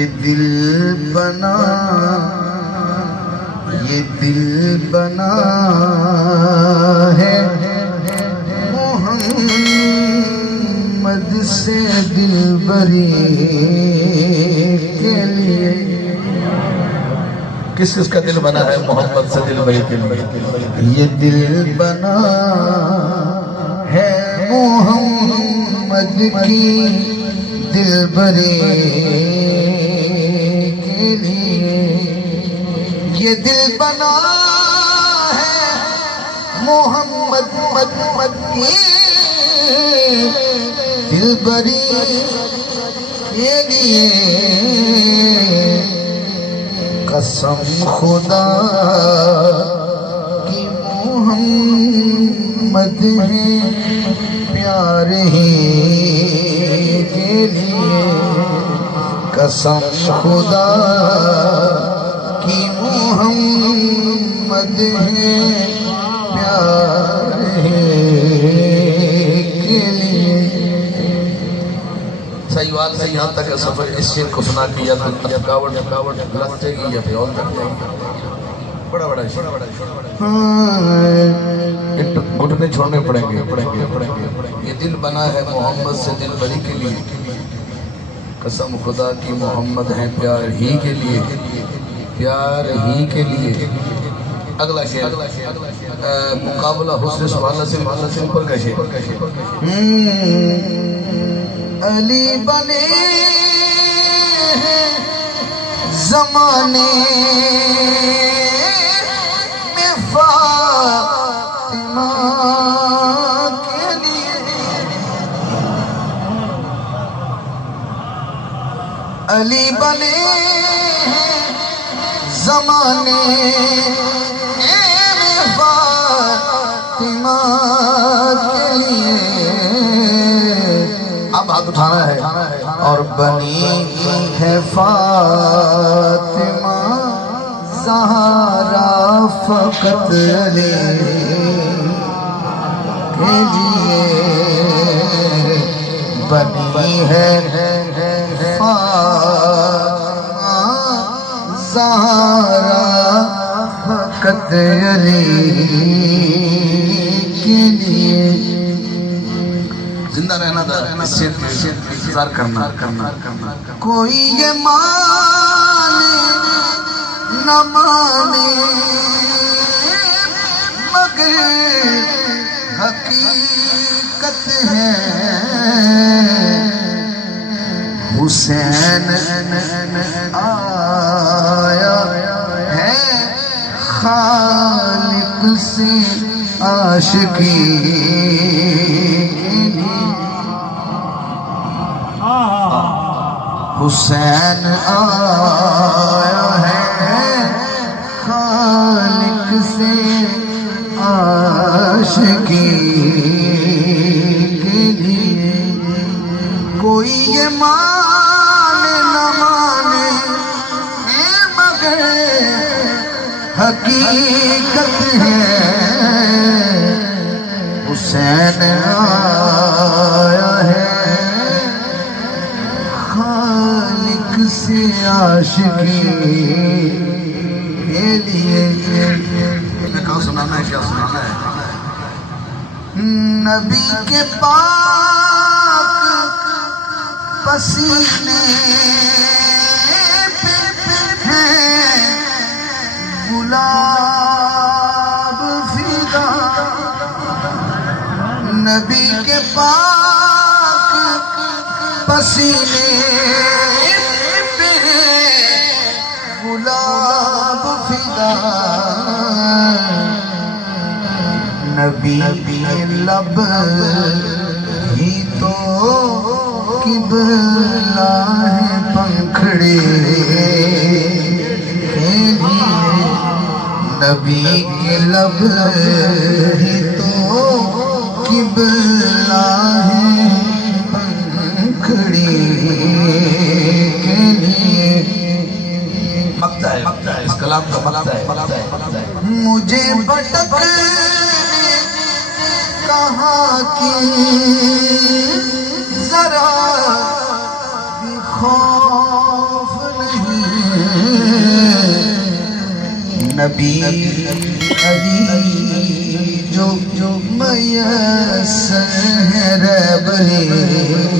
یہ دل بنا ہے محمد سے دلبری کے لیے. کس کا دل بنا ہے محمد سے دلبری کے لیے؟ یہ دل بنا ہے محمد کی دلبری کے لیے. یہ دل بنا ہے محمد کی دلبری کے لیے. قسم خدا کی محمد ہے پیار ہی کے لیے. قسم خدا کی محمد ہے پیار ہی کے لیے. صحیح بات ہے. یہاں تک سفر اس شعر کو سنا کہ یا تو تھکاوٹ لگتے گی یا پھر اور لگتے گی. بڑا گھٹنے چھوڑنے پڑیں گے. یہ دل بنا ہے محمد سے دلبری کے لیے. قسم خدا کی محمد ہے پیار ہی کے لیے. پیار ہی کے لیے. اگلا شعر مقابلہ حسن سبحان سے اوپر کا شعر. علی بنے ہیں زمانے میں فاطمہ کے لیے. علی بنے ہیں زمانے میں فاطمہ کے لیے. اب ہاتھ اٹھانا ہے. اور بنی ہے فاطمہ زہرا فقط علی کے لیے. بنی ہے فاطمہ زہرا فقط علی کے لیے. زندہ رہنا تھا اس شعر میں انتظار کرنا. کوئی یہ مانے نہ مانے مگر حقیقت ہے. حسین آیا ہے خالق سے عاشقی. حسین آیا ہے خالق سے عاشقی کے لیے. کوئی یہ مانے نہ مانے مگر حقیقت ہے. حسین آیا ہے خالق سے عاشقی کے لیے. کہاں سنانا ہے کیا سنانا ہے؟ نبی کے پاک پسینے پہ ہیں گلاب فدا. نبی کے پاک پسینے پہ گلاب فدا. نبی لب ہی تو قبلہ ہے پنکھڑے کے لیے. نبی کے لب ہی تو قبلہ ہے پنکھڑی کے لیے. مقطع ہے اس کلام کا مقطع ہے. مجھے بھٹک کہاں کی ذرا بھی خوف نبی علی جو میسر ہے رہبری